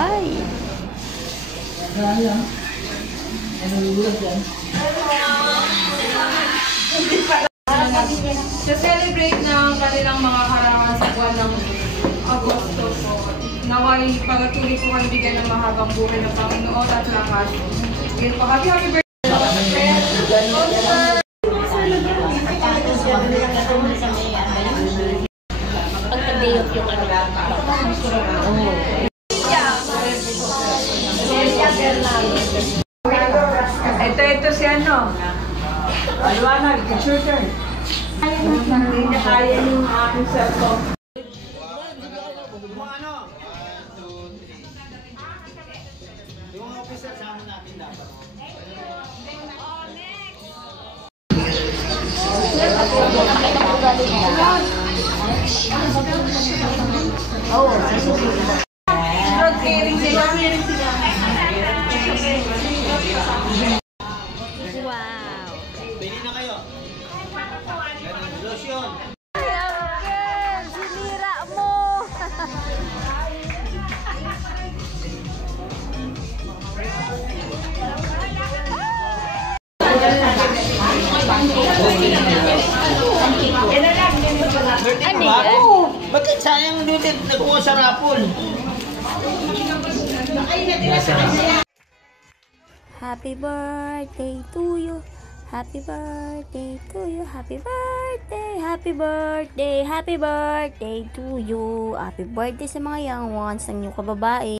Ay! Kaya, ano yung yan? To celebrate ng kanilang mga karangan sa buwan ng Agosto po. Naway pagatuloy po kayo bigyan ng mahabang buhay ng Panginoon at lakas. Yun po, happy birthday! Pagka-day off yung ano. Ito si ano? Alwana, it's your turn. Hindi niya kaya yung aking cellphone. Yung officer sa amin natin dapat. Road clearing sila. Wow! Pili na kayo. Lotion. Ay, Uncle! Sinira mo! Ano yan? Bakit sayang dito nakuha sa rapol? Happy birthday to you. Happy birthday to you. Happy birthday. Happy birthday. Happy birthday to you. Happy birthday sa mga young ones ng inyong kababae.